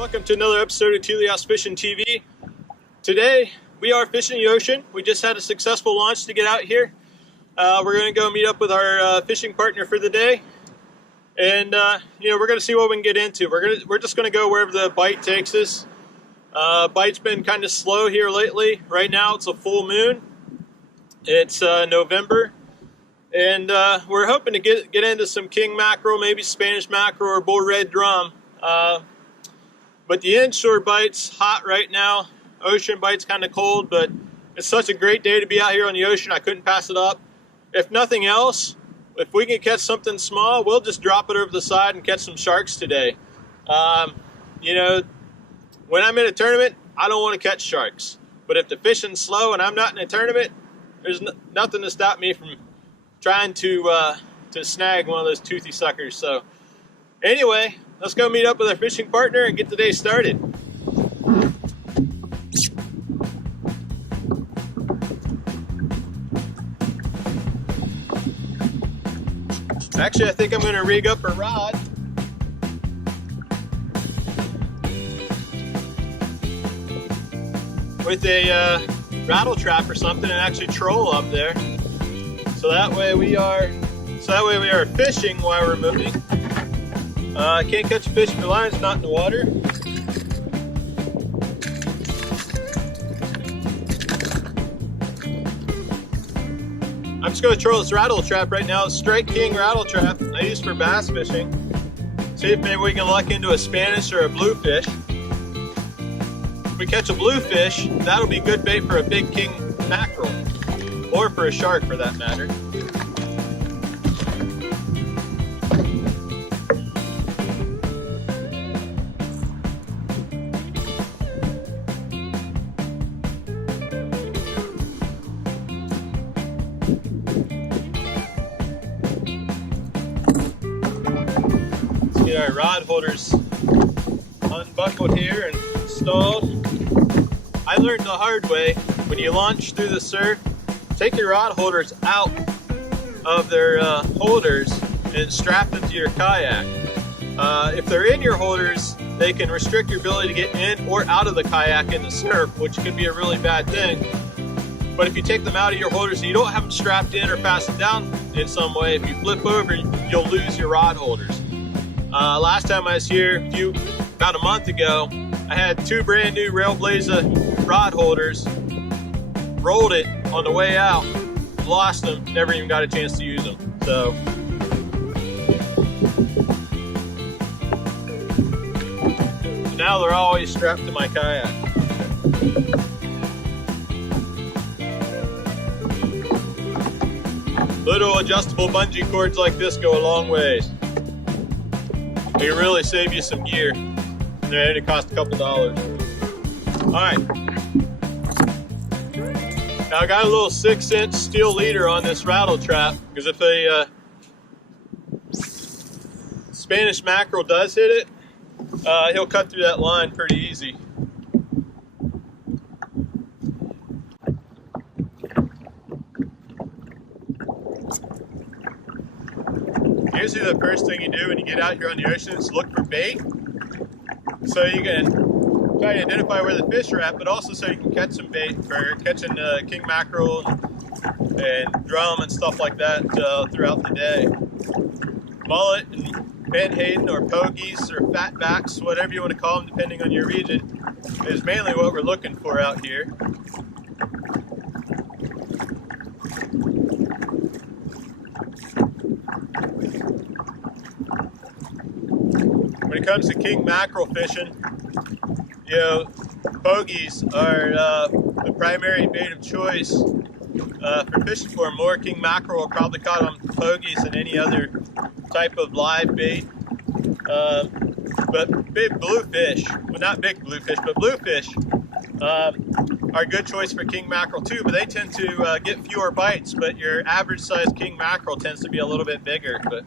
welcome to another episode of Teleost Fishing TV. Today we are fishing the ocean. We just had a successful launch to get out here. We're going to go meet up with our fishing partner for the day, and we're going to see what we can get into. We're just going to go wherever the bite takes us. Bite's been kind of slow here lately. Right now it's a full moon. It's November, and we're hoping to get into some king mackerel, maybe Spanish mackerel or bull red drum. But the inshore bite's hot right now. Ocean bite's kind of cold, but it's such a great day to be out here on the ocean. I couldn't pass it up. If nothing else, if we can catch something small, we'll just drop it over the side and catch some sharks today. When I'm in a tournament, I don't want to catch sharks. But if the fishing's slow and I'm not in a tournament, there's nothing to stop me from trying to snag one of those toothy suckers. So anyway, let's go meet up with our fishing partner and get the day started. Actually, I think I'm going to rig up a rod. With a rattle trap or something and actually troll up there. So that way we are fishing while we're moving. I can't catch a fish if the line's not in the water. I'm just going to troll this rattle trap right now. It's Strike King rattle trap I use for bass fishing. See if maybe we can luck into a Spanish or a bluefish. If we catch a bluefish, that'll be good bait for a big king mackerel, or for a shark for that matter. Get our rod holders unbuckled here and installed. I learned the hard way, when you launch through the surf, take your rod holders out of their holders and strap them to your kayak. If they're in your holders, they can restrict your ability to get in or out of the kayak in the surf, which could be a really bad thing. But if you take them out of your holders and you don't have them strapped in or fastened down in some way, if you flip over, you'll lose your rod holders. Last time I was here, about a month ago, I had two brand new Railblaza rod holders, rolled it on the way out, lost them, never even got a chance to use them. So now they're always strapped to my kayak. Little adjustable bungee cords like this go a long ways. They really save you some gear. They only cost a couple dollars. Alright. Now I got a little 6-inch steel leader on this rattle trap, because if a Spanish mackerel does hit it, he'll cut through that line pretty easy. Usually the first thing you do when you get out here on the ocean is look for bait, so you can try to identify where the fish are at, but also so you can catch some bait for catching king mackerel and drum and stuff like that throughout the day. Mullet and Ben Hayden or pogies or fatbacks, whatever you want to call them depending on your region, is mainly what we're looking for out here. When it comes to king mackerel fishing, pogies are the primary bait of choice for fishing for. More king mackerel are probably caught on pogies than any other type of live bait. But big bluefish, well, not big bluefish, but bluefish are a good choice for king mackerel too, but they tend to get fewer bites, but your average sized king mackerel tends to be a little bit bigger. But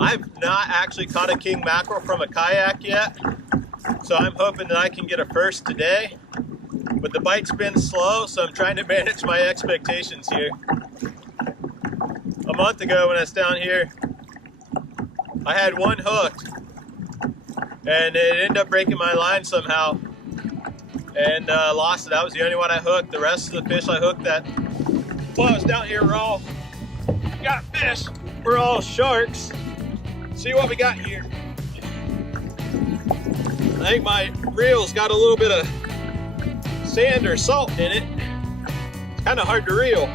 I've not actually caught a king mackerel from a kayak yet, so I'm hoping that I can get a first today. But the bite's been slow, so I'm trying to manage my expectations here. A month ago when I was down here, I had one hooked, and it ended up breaking my line somehow, and lost it. That was the only one I hooked. The rest of the fish I hooked that while I was down here were all got fish. We're all sharks. See what we got here. I think my reel's got a little bit of sand or salt in it. It's kind of hard to reel.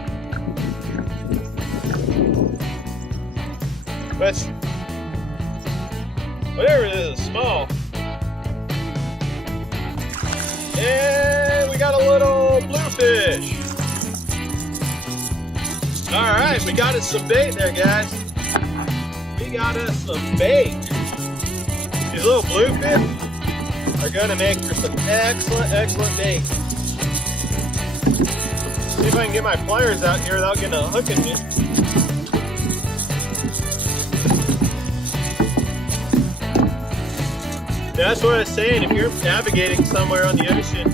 But whatever it is, small. And we got a little bluefish. All right, we got us some bait there, guys. We got us some bait. These little bluefish are gonna make for some excellent bait. See if I can get my pliers out here without getting a hook in me. That's what I was saying. If you're navigating somewhere on the ocean,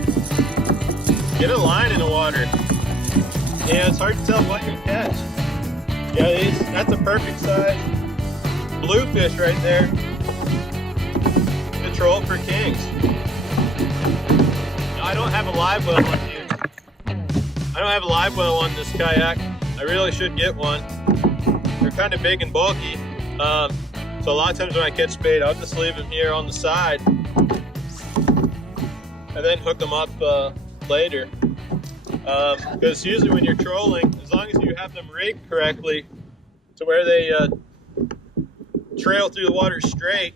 get a line in the water. Yeah, it's hard to tell what you catch. Yeah, that's a perfect size bluefish right there. The troll for kings. I don't have a live well on here. I don't have a live well on this kayak. I really should get one. They're kind of big and bulky. So a lot of times when I catch bait, I'll just leave them here on the side and then hook them up later. Because usually when you're trolling, as long as you have them rigged correctly to where they trail through the water straight,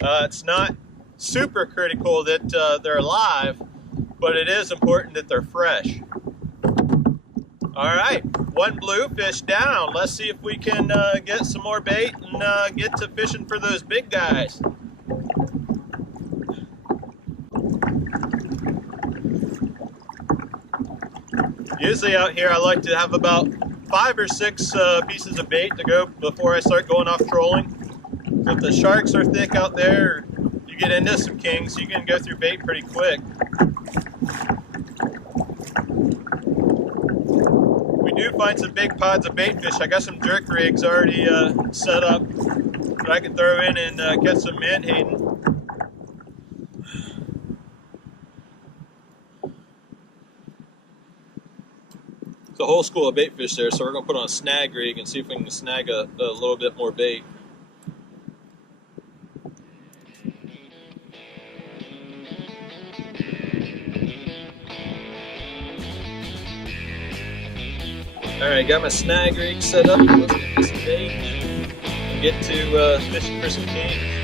it's not super critical that they're alive, but it is important that they're fresh. All right, one bluefish down. Let's see if we can get some more bait and get to fishing for those big guys. Usually out here I like to have about 5 or 6 pieces of bait to go before I start going off trolling. So if the sharks are thick out there, you get into some kings, you can go through bait pretty quick. We do find some big pods of bait fish. I got some jerk rigs already set up that I can throw in and catch some menhaden. The whole school of bait fish there, so we're going to put on a snag rig and see if we can snag a little bit more bait. Alright, got my snag rig set up. Let's get this bait and get to fishing for some kings.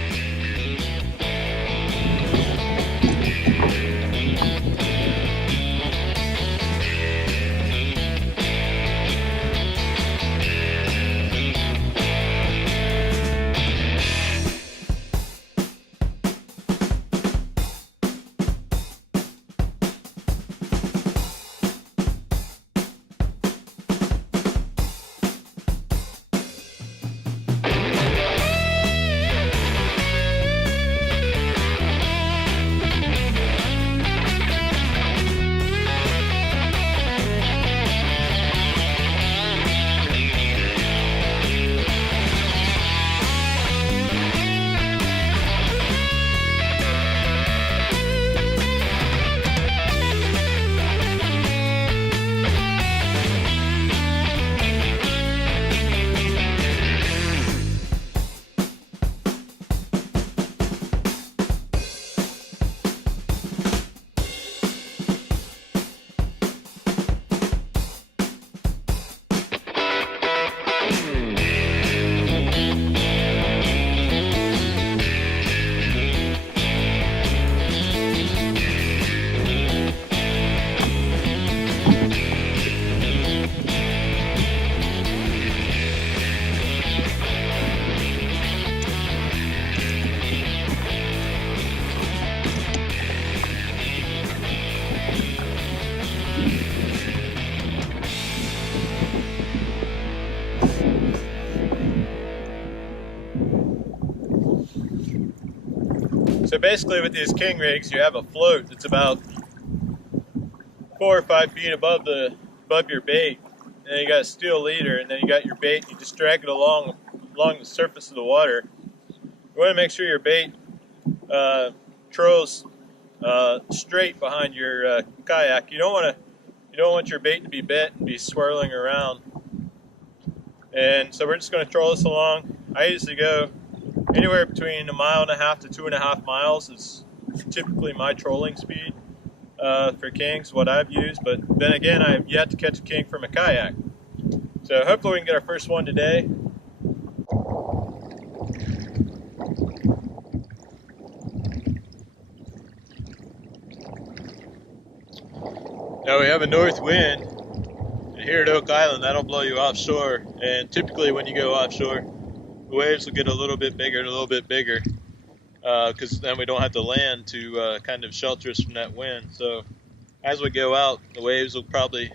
So basically with these king rigs, you have a float that's about 4 or 5 feet above your bait. And then you got a steel leader, and then you got your bait, and you just drag it along the surface of the water. You want to make sure your bait trolls straight behind your kayak. You don't want your bait to be bent and be swirling around. And so we're just going to troll this along. I usually go anywhere between 1.5 miles to 2.5 miles is typically my trolling speed for kings, what I've used. But then again, I have yet to catch a king from a kayak. So hopefully we can get our first one today. Now we have a north wind, and here at Oak Island, that'll blow you offshore. And typically when you go offshore, the waves will get a little bit bigger and a little bit bigger, because then we don't have to land to kind of shelter us from that wind. So as we go out, the waves will probably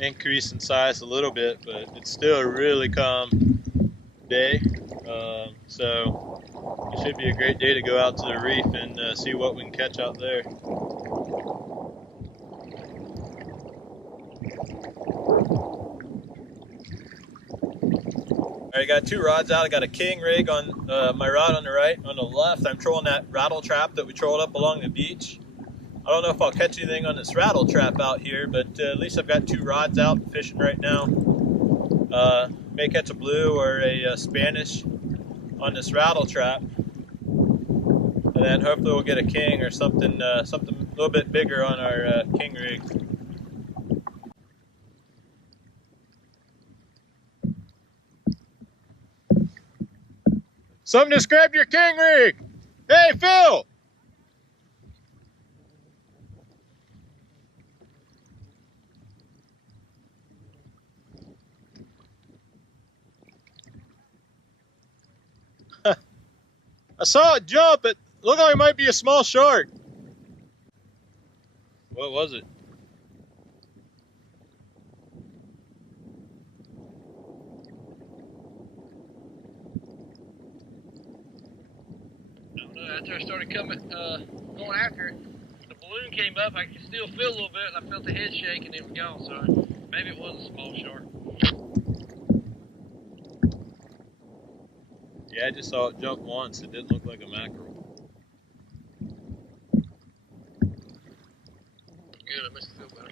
increase in size a little bit, but it's still a really calm day. So it should be a great day to go out to the reef and see what we can catch out there. Alright, got 2 rods out. I got a king rig on my rod on the right. On the left, I'm trolling that rattle trap that we trolled up along the beach. I don't know if I'll catch anything on this rattle trap out here, but at least I've got 2 rods out fishing right now. May catch a blue or a Spanish on this rattle trap, and then hopefully we'll get a king or something a little bit bigger on our king rig. Something just grabbed your king rig. Hey, Phil! I saw it jump. It looked like it might be a small shark. What was it? I don't know. After I started going after it, the balloon came up. I could still feel a little bit, and I felt the head shake, and it was gone. So maybe it was a small shark. Yeah, I just saw it jump once. It didn't look like a mackerel. Good, I must feel better.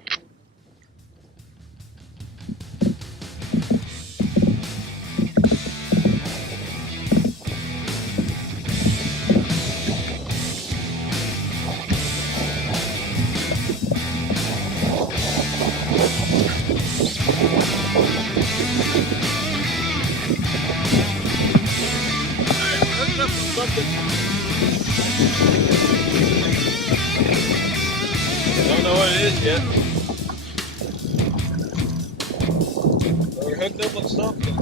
I don't know what it is yet. But we're hooked up on something.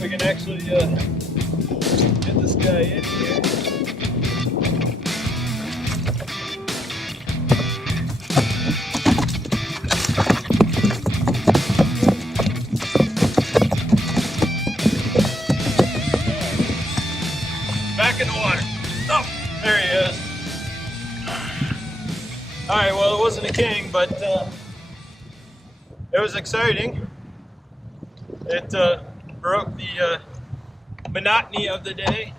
We can actually get this guy in here. Back in the water. Oh, there he is. All right, well, it wasn't a king, but it was exciting. It broke the monotony of the day.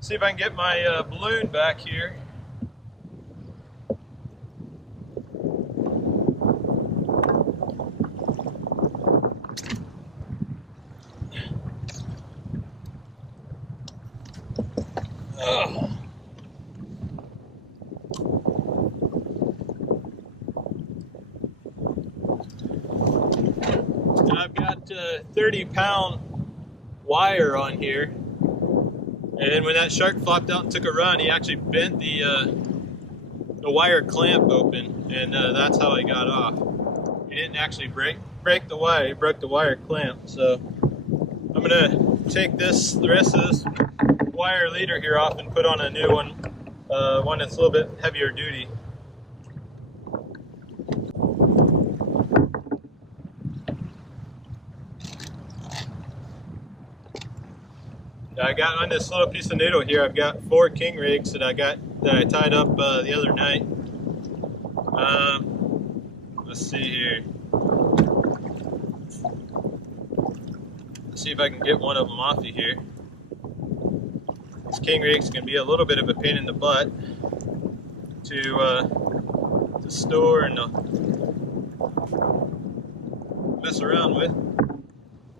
See if I can get my balloon back here. 30-pound wire on here. And when that shark flopped out and took a run, he actually bent the wire clamp open, and that's how he got off. He didn't actually break the wire, he broke the wire clamp. So I'm gonna take the rest of this wire leader here off and put on a new one, one that's a little bit heavier duty. I got on this little piece of noodle here, I've got 4 king rigs that I tied up the other night. Let's see here. Let's see if I can get one of them off of here. This king rig's gonna be a little bit of a pain in the butt to store and mess around with.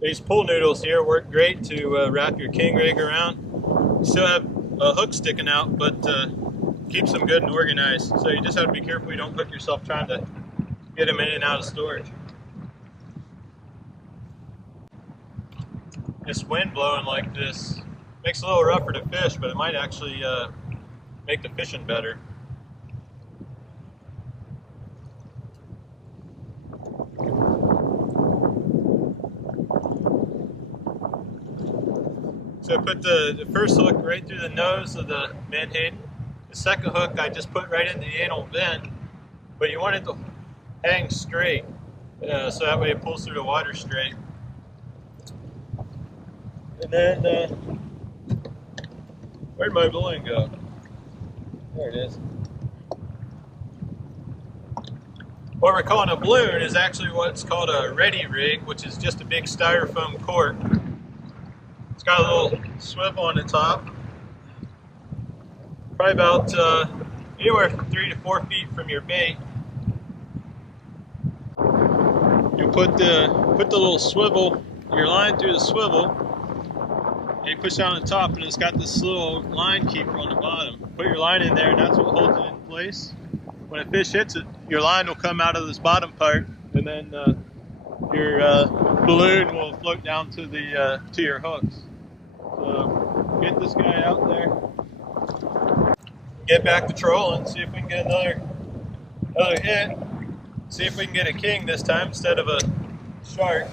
These pull noodles here work great to wrap your king rig around. You still have a hook sticking out, but keeps them good and organized. So you just have to be careful you don't hook yourself trying to get them in and out of storage. This wind blowing like this makes it a little rougher to fish, but it might actually make the fishing better. So I put the first hook right through the nose of the menhaden. The second hook I just put right in the anal vent, but you want it to hang straight, so that way it pulls through the water straight. And then, where'd my balloon go? There it is. What we're calling a balloon is actually what's called a ready rig, which is just a big styrofoam cork. It's got a little swivel on the top, probably about anywhere from 3 to 4 feet from your bait. You put the little swivel, your line through the swivel, and you push down on the top, and it's got this little line keeper on the bottom. Put your line in there, and that's what holds it in place. When a fish hits it, your line will come out of this bottom part, and then your balloon will float down to the to your hooks. So get this guy out there, get back to trolling, see if we can get another hit. See if we can get a king this time instead of a shark.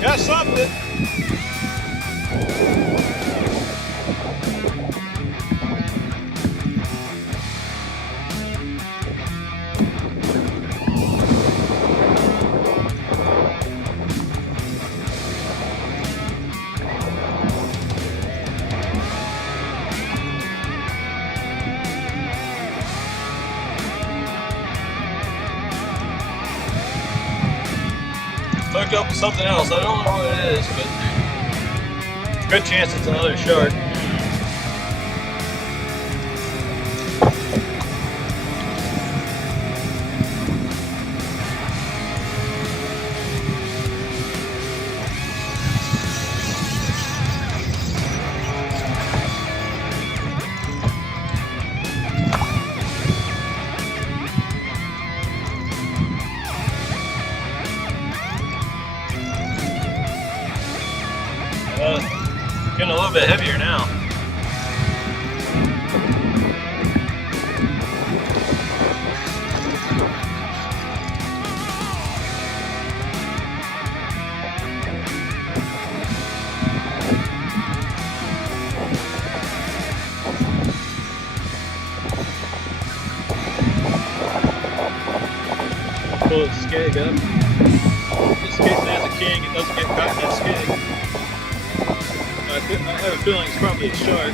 Got something. Hooked up with something else. I don't know what it is, but good chance it's another shark. Getting a little bit heavier now. Pull its skeg up. Just in case it has a king, it doesn't get caught in that skeg. I have a feeling it's probably a shark.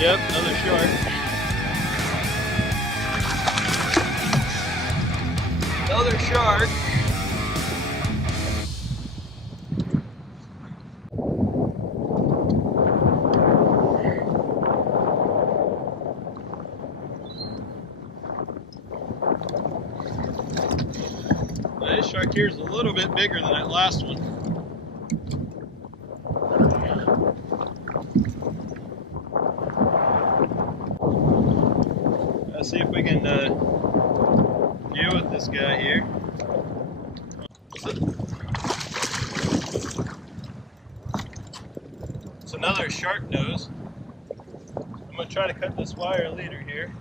Yep, another shark. Another shark. left here is a little bit bigger than that last one. Let's see if we can deal with this guy here. It's another sharp nose. I'm going to try to cut this wire leader here.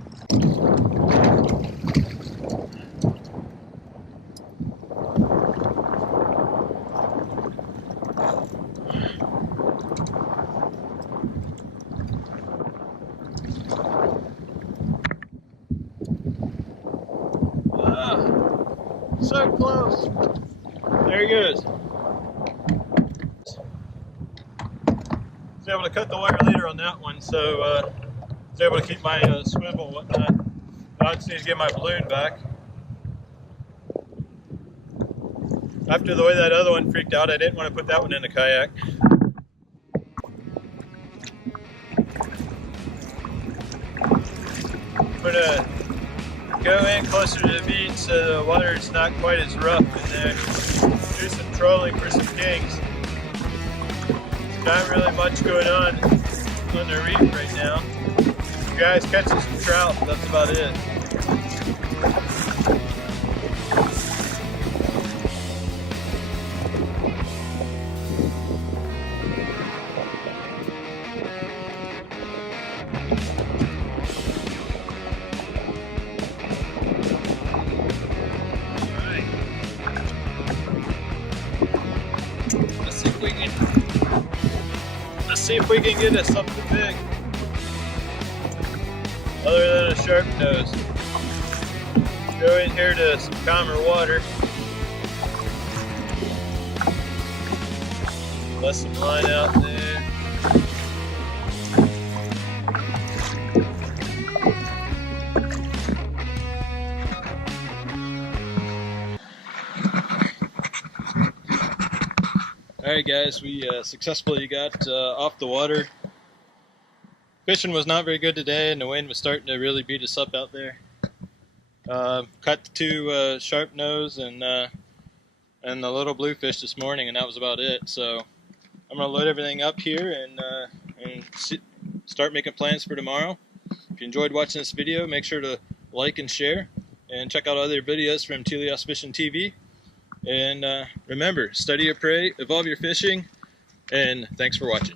So close. There he goes. Was able to cut the wire leader on that one, so I was able to keep my swivel and whatnot. I just need to get my balloon back. After the way that other one freaked out, I didn't want to put that one in the kayak. I'm gonna go in closer to the beach so the water is not quite as rough in there. Do some trolling for some kings. Not really much going on the reef right now. You guys catching some trout, that's about it. Let's see if we can get us something big other than a sharp nose. Go in here to some calmer water. Let some line out there. Alright guys, we successfully got off the water. Fishing was not very good today and the wind was starting to really beat us up out there. Caught the two sharp nose and the little bluefish this morning, and that was about it. So I'm going to load everything up here and start making plans for tomorrow. If you enjoyed watching this video, make sure to like and share and check out other videos from Teleost Fishing TV. And remember, study your prey, evolve your fishing, and thanks for watching.